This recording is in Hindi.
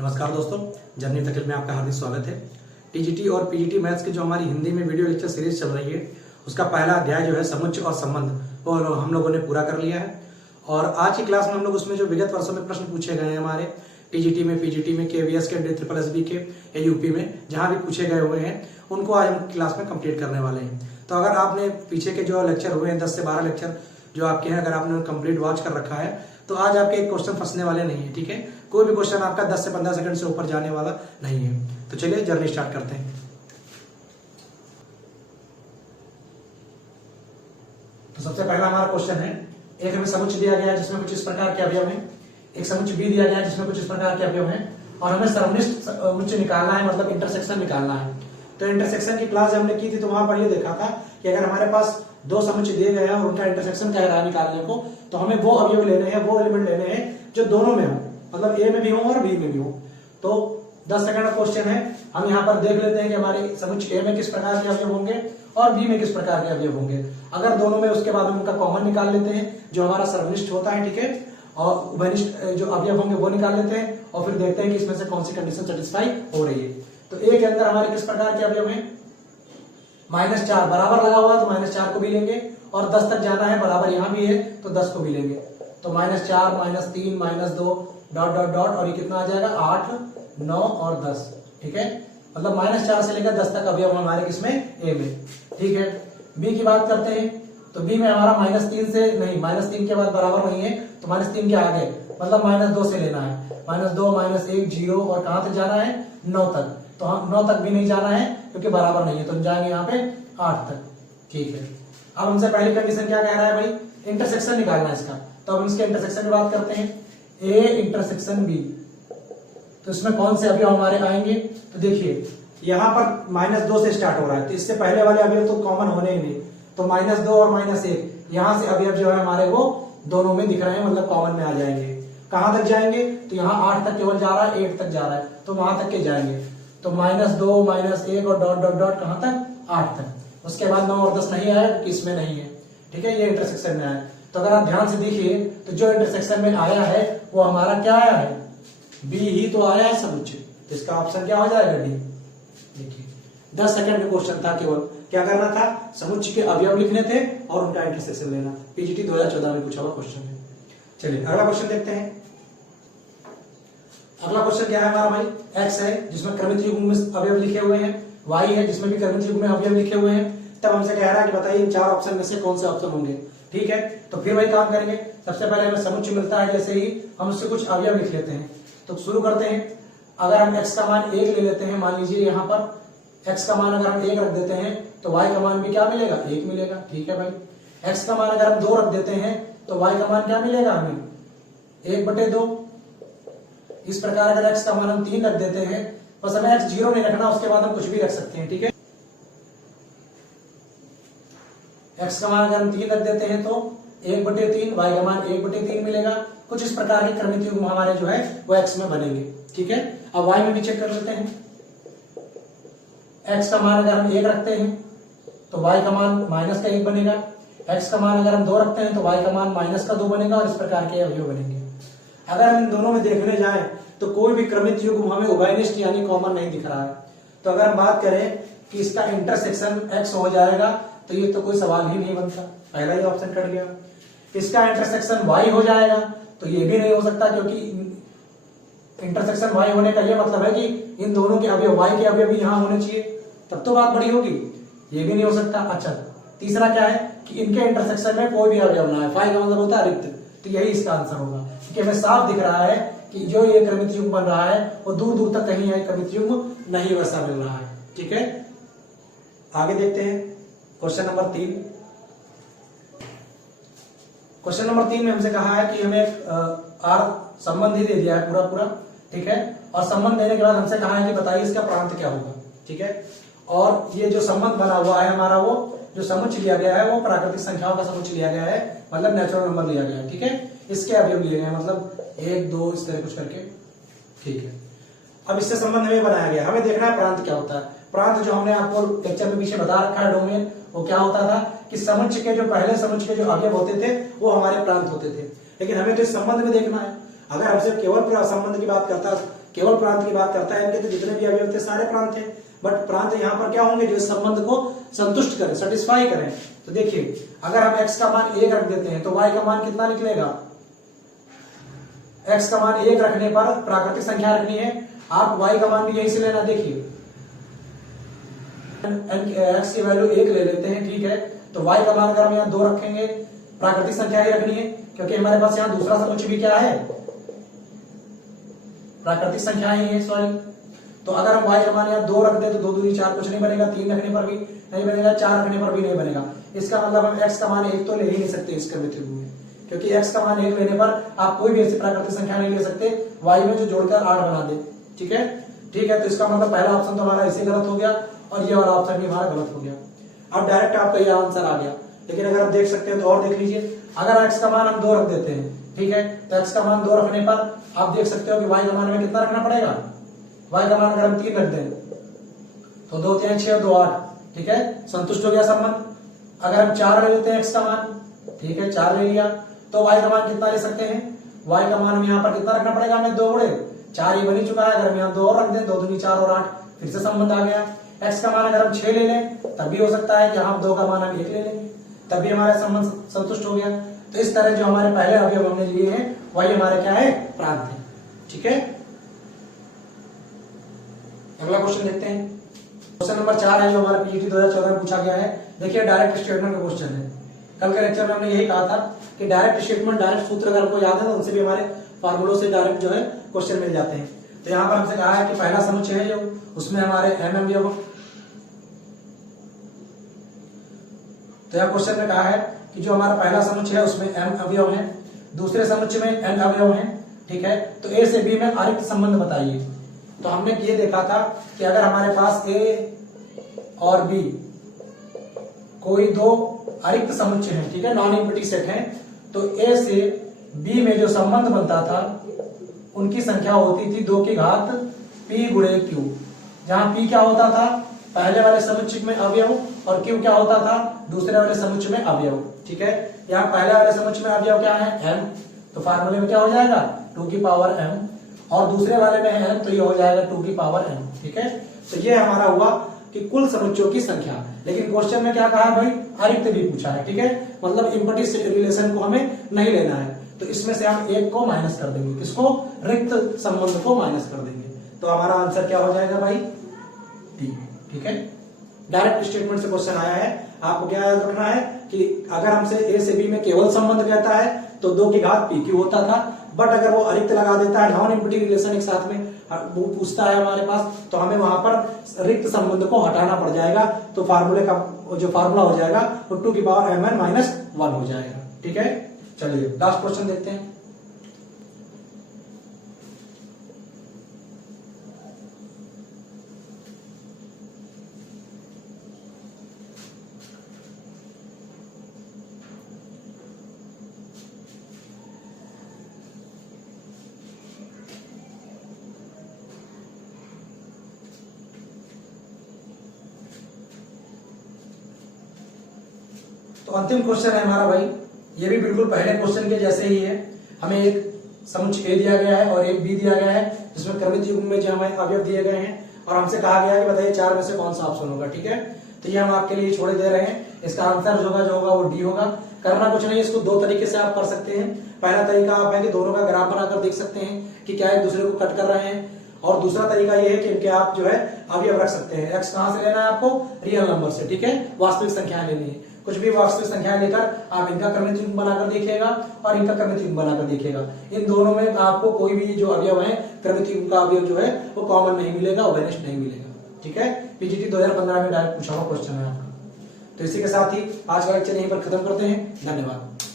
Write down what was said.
नमस्कार दोस्तों, जर्नी तकल में आपका हार्दिक स्वागत है। टीजीटी और पीजीटी मैथ्स की जो हमारी हिंदी में वीडियो लेक्चर सीरीज चल रही है, उसका पहला अध्याय जो है समुच्चय और संबंध, वो हम लोगों ने पूरा कर लिया है। और आज की क्लास में हम लोग उसमें जो विगत वर्षों में प्रश्न पूछे गए हैं हमारे टीजीटी में, पीजीटी में, केवीएस के, DSSB के या यूपी में, जहाँ भी पूछे गए हुए हैं, उनको आज हम क्लास में कंप्लीट करने वाले हैं। तो अगर आपने पीछे के जो लेक्चर हुए हैं 10 से 12 लेक्चर जो आपके हैं, अगर आपने कंप्लीट वॉच कर रखा है तो आज आपके एक क्वेश्चन फंसने वाले नहीं है। ठीक है, कोई भी क्वेश्चन आपका 10 से 15 सेकंड से ऊपर जाने वाला नहीं है। तो चलिए जर्नी स्टार्ट करते हैं। तो सबसे पहला हमारा क्वेश्चन है, एक हमें समुच्चय दिया गया है जिसमें कुछ इस प्रकार के अवयव हैं, एक समुच्चय बी दिया गया है जिसमें कुछ इस प्रकार के अवयव हैं, और हमें सर्वनिष्ठ समुच्चय निकालना है, मतलब इंटरसेक्शन निकालना है। तो इंटरसेक्शन की क्लास हमने की थी, तो वहां पर ये देखा था कि अगर हमारे पास दो समुच्चय दिए गए हैं और उनका इंटरसेक्शन कह रहा है निकालने को, तो हमें वो अवयव लेने हैं, वो एलिमेंट लेने हैं जो दोनों में हो, मतलब ए में भी हो और बी में भी हो। तो 10 सेकंड का क्वेश्चन है, हम यहाँ पर देख लेते हैं कि हमारे समुच्चय ए में किस प्रकार के अवयव होंगे और बी में किस प्रकार के अवयव होंगे। अगर दोनों में, उसके बाद हम उनका कॉमन निकाल लेते हैं जो हमारा सर्वनिष्ठ होता है। ठीक है, और उभयनिष्ठ जो अवयव होंगे वो निकाल लेते हैं, और फिर देखते हैं कि इसमें से कौन सी कंडीशन सेटिस्फाई हो रही है। तो ए के अंदर हमारे किस प्रकार के अवयव हैं, -4 बराबर लगा हुआ, तो -4 को भी लेंगे, और 10 तक जाना है, बराबर यहाँ भी है तो 10 को भी लेंगे। तो -4, -3, -2 डॉट डॉट डॉट, और ये कितना आ जाएगा 8, 9 और 10। ठीक है, मतलब -4 से लेकर 10 तक अवयव हमारे किसमें, ए में। ठीक है, बी की बात करते हैं, तो बी में हमारा -3 से नहीं, -3 के बाद बराबर नहीं है, तो -3 के आगे मतलब -2 से लेना है, -2, -1, 0, और कहां तक जाना है, 9 तक। तो हम 9 तक भी नहीं जाना है क्योंकि बराबर नहीं है, तो हम जाएंगे यहाँ पे 8 तक। ठीक है, अब हमसे पहली कंडीशन क्या कह रहा है भाई, इंटरसेक्शन निकालना है इसका। तो हम इसके इंटरसेक्शन की बात करते हैं, ए इंटरसेक्शन बी। तो इसमें कौन से अवयव हमारे आएंगे, तो देखिए यहाँ पर -2 से स्टार्ट हो रहा है, तो इससे पहले वाले अवयव तो कॉमन होने ही नहीं, तो -2 और -1 यहाँ से अवयव जो है हमारे वो दोनों में दिख रहे हैं, मतलब कॉमन में आ जाएंगे। कहां तक जाएंगे, तो यहाँ 8 तक केवल जा रहा है, 8 तक जा रहा है, तो वहां तक के जाएंगे। तो -2, -1 और डॉट डॉट डॉट कहां तक, 8 तक। उसके बाद 9 और 10 नहीं आया क्योंकि इसमें नहीं है। ठीक है, ये इंटरसेक्शन में आया। तो अगर आप ध्यान से देखिए तो जो इंटरसेक्शन में आया है वो हमारा क्या आया है, बी ही तो आया है समुच्चय, तो इसका ऑप्शन क्या हो जाएगा, डी। देखिए 10 सेकंड में क्वेश्चन था, केवल क्या करना था, समुच्चय के अवयव लिखने थे और उनका इंटरसेक्शन लेना। पीजीटी 2014 में पूछा हुआ क्वेश्चन है। चलिए अगला क्वेश्चन देखते हैं। अगला क्वेश्चन क्या है हमारा भाई, x है जिसमें क्रमित युग्म में अवयव लिखे हुए हैं, y है जिसमें भी क्रमित युग्म में अवयव लिखे हुए हैं। तब हमसे कह रहा है कि बताइए इन 4 ऑप्शन में से कौन से ऑप्शन होंगे। ठीक है, तो फिर वही काम करेंगे। सबसे पहले हमें समुच्चय मिलता है, जैसे ही हम उससे कुछ अवयव लिख लेते हैं। तो शुरू करते हैं। अगर हम x का मान 1 ले लेते हैं, मान लीजिए यहाँ पर x का मान अगर हम 1 रख देते हैं, तो y का मान भी क्या मिलेगा, 1 मिलेगा। ठीक है भाई, x का मान अगर हम 2 रख देते हैं, तो y का मान क्या मिलेगा हमें, 1/2। इस प्रकार अगर x का मान हम 3 रख देते हैं, बस हमें x 0 नहीं रखना, उसके बाद हम कुछ भी रख सकते हैं। ठीक है, x का मान अगर हम 3 रख देते हैं तो 1/3, y का मान 1/3 मिलेगा। कुछ इस प्रकार के क्रमित युग्म हमारे जो है वो x में बनेंगे। ठीक है, अब y में भी चेक कर लेते हैं। x का मान अगर हम 1 रखते हैं तो y का मान -1 बनेगा, x का मान अगर हम 2 रखते हैं तो y का मान -2 बनेगा, और इस प्रकार के अवयव बनेंगे। अगर हम इन दोनों में देखने जाएं तो कोई भी क्रमित युग्म हमें उभयनिष्ठ यानी कॉमन नहीं दिख रहा है। तो अगर हम बात करें कि इसका इंटरसेक्शन x हो जाएगा, तो ये तो कोई सवाल ही नहीं बनता, पहला ही ऑप्शन कट गया। इसका इंटरसेक्शन y हो जाएगा, तो ये भी नहीं हो सकता, क्योंकि इंटरसेक्शन y होने का ये मतलब है कि इन दोनों के अवयव, y के अवयव भी यहाँ होने चाहिए, तब तो बात बड़ी होगी। ये भी नहीं हो सकता। अच्छा, तीसरा क्या है कि इनके इंटरसेक्शन में कोई भी अवयव ना है, फाई का मतलब होता है रिक्त, तो यही इसका आंसर होगा, क्योंकि हमें साफ दिख रहा है कि जो ये क्रमित युग्म बन रहा है वो दूर दूर तक कहीं क्रमित युग्म नहीं वैसा मिल रहा है। ठीक है, आगे देखते हैं क्वेश्चन नंबर 3। क्वेश्चन नंबर 3 में हमसे कहा है कि हमें आर संबंध ही दे दिया है पूरा। ठीक है, और संबंध देने के बाद हमसे कहा है कि बताइए इसका प्रांत क्या होगा। ठीक है, और ये जो संबंध बना हुआ है हमारा, वो जो समुच्चय लिया गया है वो प्राकृतिक संख्याओं का समुच्चय लिया गया है, मतलब नेचुरल नंबर लिया गया है। ठीक है, इसके अवयव लिए गए, मतलब 1, 2 इस तरह कुछ करके। ठीक है, अब इससे संबंध हमें बनाया गया, हमें देखना है प्रांत क्या होता है। प्रांत जो हमने आपको लेक्चर में पीछे बता रखा है, डोमेन, वो क्या होता था कि समुच्चय के जो पहले समुच्चय के जो अवयव होते थे वो हमारे प्रांत होते थे। लेकिन हमें तो इस संबंध में देखना है। अगर हमसे केवल संबंध की बात केवल प्रांत की बात करता है, इनके तो जितने भी अवयव थे सारे प्रांत थे, बट प्रांत यहाँ पर क्या होंगे, जो इस संबंध को संतुष्ट करें, सेटिस्फाई करें। तो देखिए अगर हम x का मान 1 रख देते हैं तो y का मान कितना निकलेगा, x का मान 1 रखने पर प्राकृतिक संख्या रखनी है, आप y का मान भी यही से लेना। देखिए x की वैल्यू 1 ले लेते हैं, ठीक है, तो y का मान अगर हम यहाँ 2 रखेंगे, प्राकृतिक संख्या ही रखनी है, क्योंकि हमारे पास यहाँ दूसरा समुच्चय भी क्या है, प्राकृतिक संख्या ही है, सॉरी। तो अगर हम y का मान यहाँ 2 रख दे तो 2 दूनी 4 कुछ नहीं बनेगा, 3 रखने पर भी नहीं बनेगा, 4 रखने पर भी नहीं बनेगा। इसका मतलब हम x का मान 1 तो ले ही नहीं सकते इस क्रमिक में, क्योंकि x का मान 1 लेने पर आप कोई भी ऐसी प्राकृतिक संख्या नहीं ले सकते y में जो जोड़कर 8 बना दे। ठीक है, ठीक है, तो इसका मतलब पहला ऑप्शन तो हमारा इसे गलत हो गया और ये वाला ऑप्शन भी हमारा गलत हो गया। अब डायरेक्ट आपका ये आंसर आ गया, लेकिन अगर आप देख सकते हैं तो और देख लीजिए, अगर x का मान हम 2 रख देते हैं, ठीक है, तो x का मान 2 रखने पर आप देख सकते हो कि y का मान में कितना रखना पड़ेगा, y का मान अगर हम 3 रख दें तो 2 3 6 2 8, ठीक है, संतुष्ट हो गया संबंध। अगर हम 4 ले लेते हैं x का मान, ठीक है, 4 ले लिया, तो y का मान कितना ले सकते हैं, y का मान हम यहाँ पर कितना रखना पड़ेगा हमें, 2 गुणे 4 ही बनी चुका है, अगर हम यहाँ 2 और रख दें, 2 दूनी 4 और 8, फिर से संबंध आ गया। x का मान अगर हम 6 ले लें तब भी हो सकता है कि हम 2 का मान हम 1 ले लेंगे, तब भी हमारा संबंध संतुष्ट हो गया। तो इस तरह जो हमारे पहले अवयव हमने लिए हैं वही हमारे क्या है, प्रांत है। ठीक है, अगला क्वेश्चन देखते हैं। क्वेश्चन नंबर 4 है जो हमारा पीजीटी 2014 में पूछा गया है। देखिए डायरेक्ट स्टेटमेंट का क्वेश्चन है। कल के लेक्चर में हमने यही कहा था कि डायरेक्ट स्टेटमेंट, डायरेक्ट सूत्र अगर आपको याद है तो उनसे भी हमारे फार्मूलों से डायरेक्ट जो है क्वेश्चन मिल जाते हैं। तो यहाँ पर हमसे कहा है कि पहला समुच्चय है जो, उसमें हमारे m अवयव, तो यहाँ क्वेश्चन में कहा है कि जो हमारा पहला समुच्चय है उसमें m अवयव है, दूसरे समुच्चय में n अवयव है। ठीक है, तो a से b में अरिक्त संबंध बताइए। तो हमने ये देखा था कि अगर हमारे पास a और b कोई दो अरिक्त समुच्चय है, ठीक है, नॉन एम्प्टी सेट है, तो a से b में जो संबंध बनता था उनकी संख्या होती थी 2 की घात p गुणे q, जहां p क्या होता था, पहले वाले समुच्चय में अवयव, और q क्या होता था, दूसरे वाले समुच्चय में अवयव। ठीक है, यहाँ पहले वाले समुच्चय में अवयव क्या है, m, तो फार्मूले में क्या हो जाएगा 2 की पावर m, और दूसरे वाले में है n, तो ये हो जाएगा 2 की पावर m। ठीक है, तो ये हमारा हुआ कि कुल समुच्चयों की संख्या। लेकिन क्वेश्चन में क्या कहा है भाई, अरिक्त भी पूछा है। ठीक है, मतलब इम्पटी रिलेशन को हमें नहीं लेना है, तो इसमें से हम एक को माइनस कर देंगे, किसको, रिक्त संबंध को माइनस कर देंगे, तो हमारा आंसर क्या हो जाएगा भाई, डी। ठीक है, डायरेक्ट स्टेटमेंट से क्वेश्चन आया है, आपको क्या याद रखना है कि अगर हमसे ए से बी में केवल संबंध कहता है तो 2 की घात पी क्यू होता था, बट अगर वो अरिक्त लगा देता है, नॉन एम्प्टी रिलेशन एक साथ में वो पूछता है हमारे पास, तो हमें वहां पर रिक्त संबंध को हटाना पड़ जाएगा, तो फार्मूले का जो फार्मूला हो जाएगा वो 2 की पावर mn माइनस 1 हो जाएगा। ठीक है, चलिए लास्ट क्वेश्चन देखते हैं। तो अंतिम क्वेश्चन है हमारा भाई, ये भी बिल्कुल पहले क्वेश्चन के जैसे ही है। हमें एक समुच्चय ए दिया गया है और एक बी दिया गया है, जिसमें क्रमित युग्म में जो हमें अवयव दिए गए हैं, और हमसे कहा गया है कि बताइए 4 में से कौन सा ऑप्शन होगा। ठीक है, तो ये हम आपके लिए छोड़े दे रहे हैं, इसका आंसर जो होगा वो डी होगा। करना कुछ नहीं, इसको 2 तरीके से आप कर सकते हैं। पहला तरीका आप है कि दोनों का ग्राफ बनाकर देख सकते हैं कि क्या एक दूसरे को कट कर रहे हैं, और दूसरा तरीका ये है कि इनके आप जो है अवयव रख सकते हैं। एक्स कहां से लेना है आपको, रियल नंबर से। ठीक है, वास्तविक संख्या लेनी है, कुछ भी वास्तविक संख्या लेकर आप इनका क्रमित युग्म बनाकर देखिएगा और इनका क्रमित युग्म बनाकर देखिएगा। इन दोनों में आपको कोई भी जो अवयव है, क्रमित युग्म का अवयव जो है वो कॉमन नहीं मिलेगा, वेनिस्ट नहीं मिलेगा। ठीक है, पीजीटी 2015 में डायरेक्ट पूछा हुआ क्वेश्चन है आपका। तो इसी के साथ ही आज का लेक्चर यहीं पर खत्म करते हैं। धन्यवाद।